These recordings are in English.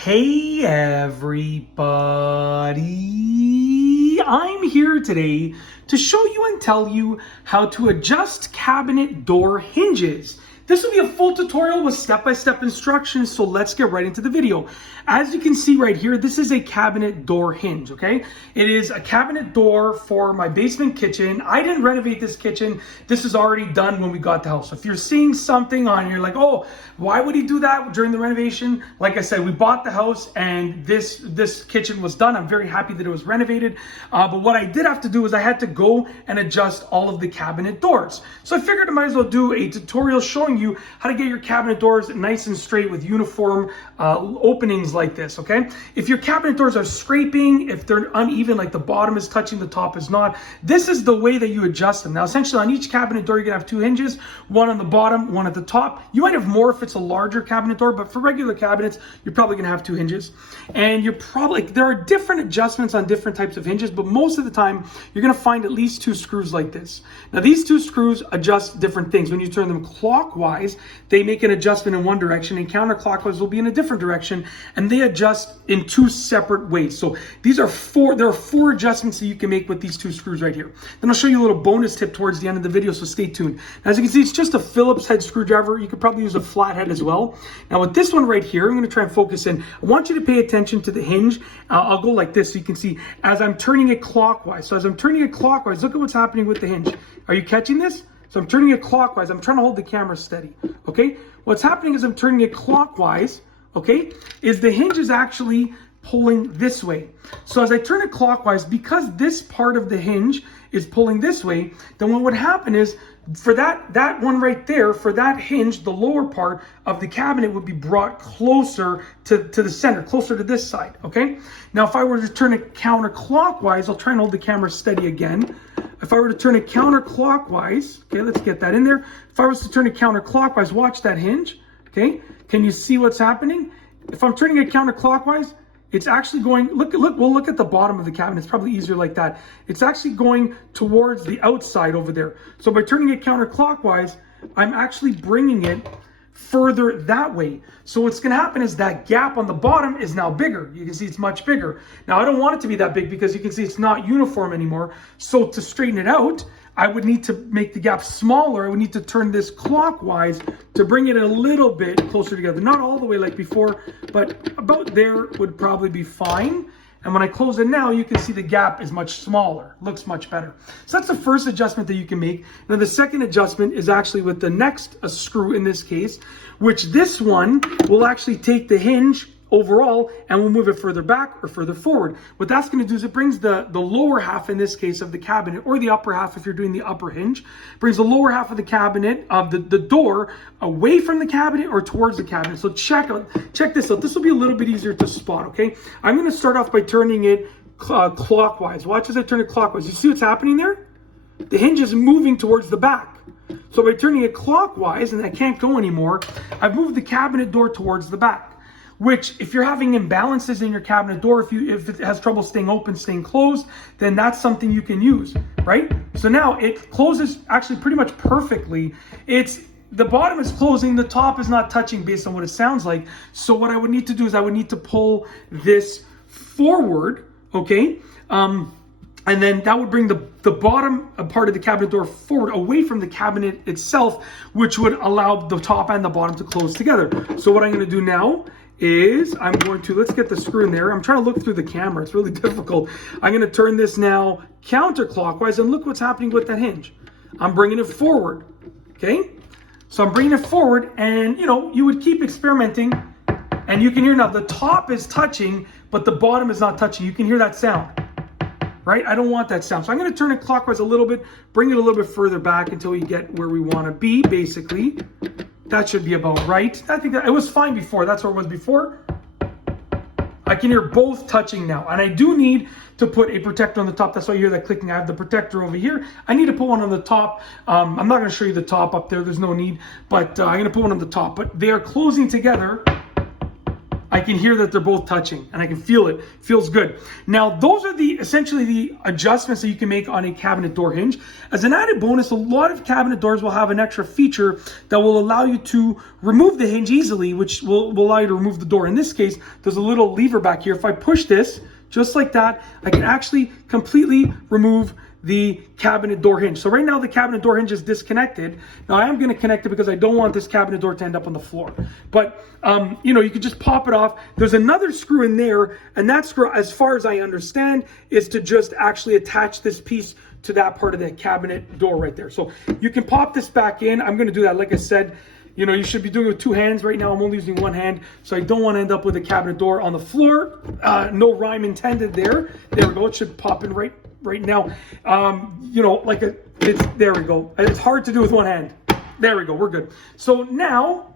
Hey everybody, I'm here today to show you and tell you how to adjust cabinet door hinges. This will be a full tutorial with step-by-step instructions, so let's get right into the video. As you can see right here, this is a cabinet door hinge, okay? It is a cabinet door for my basement kitchen. I didn't renovate this kitchen. This is already done when we got the house. So if you're seeing something on here like, oh, why would he do that during the renovation? Like I said, we bought the house and this kitchen was done. I'm very happy that it was renovated. But what I did have to do is I had to go and adjust all of the cabinet doors. So I figured I might as well do a tutorial showing you how to get your cabinet doors nice and straight with uniform openings like this, okay? If your cabinet doors are scraping, if they're uneven, like the bottom is touching, the top is not, this is the way that you adjust them. Now, essentially on each cabinet door, you're gonna have two hinges, one on the bottom, one at the top. You might have more if it's a larger cabinet door, but for regular cabinets, you're probably gonna have two hinges. And there are different adjustments on different types of hinges, but most of the time, you're gonna find at least two screws like this. Now, these two screws adjust different things. When you turn them clockwise, they make an adjustment in one direction, and counterclockwise will be in a different direction, and they adjust in two separate ways. So there are four adjustments that you can make with these two screws right here. Then I'll show you a little bonus tip towards the end of the video, so stay tuned. Now, as you can see, it's just a Phillips head screwdriver. You could probably use a flathead as well. Now with this one right here, I'm gonna try and focus in. I want you to pay attention to the hinge. I'll go like this so you can see as I'm turning it clockwise. So as I'm turning it clockwise, look at what's happening with the hinge. Are you catching this? So I'm turning it clockwise. I'm trying to hold the camera steady, okay? What's happening is I'm turning it clockwise, okay, is the hinge is actually pulling this way. So as I turn it clockwise, because this part of the hinge is pulling this way, then what would happen is for that one right there, for that hinge, the lower part of the cabinet would be brought closer to the center, closer to this side, okay? Now, if I were to turn it counterclockwise, I'll try and hold the camera steady again. If I were to turn it counterclockwise, okay, let's get that in there. If I was to turn it counterclockwise, watch that hinge, okay? Can you see what's happening? If I'm turning it counterclockwise, it's actually going, we'll look at the bottom of the cabinet. It's probably easier like that. It's actually going towards the outside over there. So by turning it counterclockwise, I'm actually bringing it further that way. So what's going to happen is that gap on the bottom is now bigger. You can see it's much bigger. Now I don't want it to be that big because you can see it's not uniform anymore. So to straighten it out, I would need to make the gap smaller. I would need to turn this clockwise to bring it a little bit closer together. Not all the way like before, but about there would probably be fine. And when I close it now, you can see the gap is much smaller, looks much better. So that's the first adjustment that you can make. Now the second adjustment is actually with the next screw in this case, which this one will actually take the hinge overall and we'll move it further back or further forward. What that's going to do is it brings the lower half in this case of the cabinet, or the upper half if you're doing the upper hinge, brings the lower half of the cabinet of the door away from the cabinet or towards the cabinet. So check this out. This will be a little bit easier to spot, okay? I'm going to start off by turning it clockwise. Watch as I turn it clockwise. You see what's happening there? The hinge is moving towards the back. So by turning it clockwise, and I can't go anymore, I've moved the cabinet door towards the back. Which, if you're having imbalances in your cabinet door, if it has trouble staying open, staying closed, then that's something you can use, right? So now it closes actually pretty much perfectly. The bottom is closing, the top is not touching based on what it sounds like. So what I would need to do is I would need to pull this forward, okay? And then that would bring the bottom part of the cabinet door forward away from the cabinet itself, which would allow the top and the bottom to close together. So what I'm going to do now is let's get the screw in there. I'm trying to look through the camera. It's really difficult. I'm going to turn this now counterclockwise, and look what's happening with that hinge. I'm bringing it forward, okay? So I'm bringing it forward, and you would keep experimenting, and you can hear now the top is touching, but the bottom is not touching. You can hear that sound, right? I don't want that sound. So I'm going to turn it clockwise a little bit, bring it a little bit further back until we get where we want to be, basically. That should be about right. I think that it was fine before. That's where it was before. I can hear both touching now. And I do need to put a protector on the top. That's why you hear that clicking. I have the protector over here. I need to put one on the top. I'm not going to show you the top up there. There's no need. But I'm going to put one on the top. But they are closing together. I can hear that they're both touching and I can feel it. Feels good. Now, those are essentially the adjustments that you can make on a cabinet door hinge. As an added bonus, a lot of cabinet doors will have an extra feature that will allow you to remove the hinge easily, which will allow you to remove the door. In this case, there's a little lever back here. If I push this, just like that, I can actually completely remove the cabinet door hinge. So right now the cabinet door hinge is disconnected. Now I am going to connect it because I don't want this cabinet door to end up on the floor. But you can just pop it off. There's another screw in there, and that screw, as far as I understand, is to just actually attach this piece to that part of the cabinet door right there. So you can pop this back in. I'm going to do that. Like I said, you should be doing it with 2 hands. Right now I'm only using 1 hand, so I don't want to end up with a cabinet door on the floor. No rhyme intended there. There we go. It should pop in right now. There we go. It's hard to do with 1 hand. There we go. We're good. So now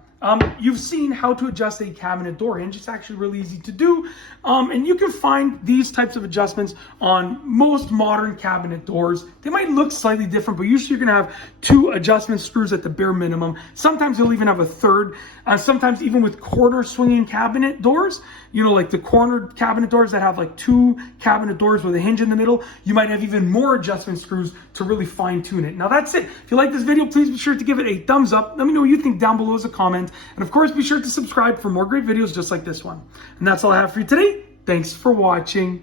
you've seen how to adjust a cabinet door hinge. It's actually really easy to do. And you can find these types of adjustments on most modern cabinet doors. They might look slightly different, but usually you're going to have 2 adjustment screws at the bare minimum. Sometimes you'll even have a third. Sometimes even with corner swinging cabinet doors, like the corner cabinet doors that have like 2 cabinet doors with a hinge in the middle, you might have even more adjustment screws to really fine tune it. Now that's it. If you like this video, please be sure to give it a thumbs up. Let me know what you think down below as a comment. And of course, be sure to subscribe for more great videos just like this one. And that's all I have for you today. Thanks for watching.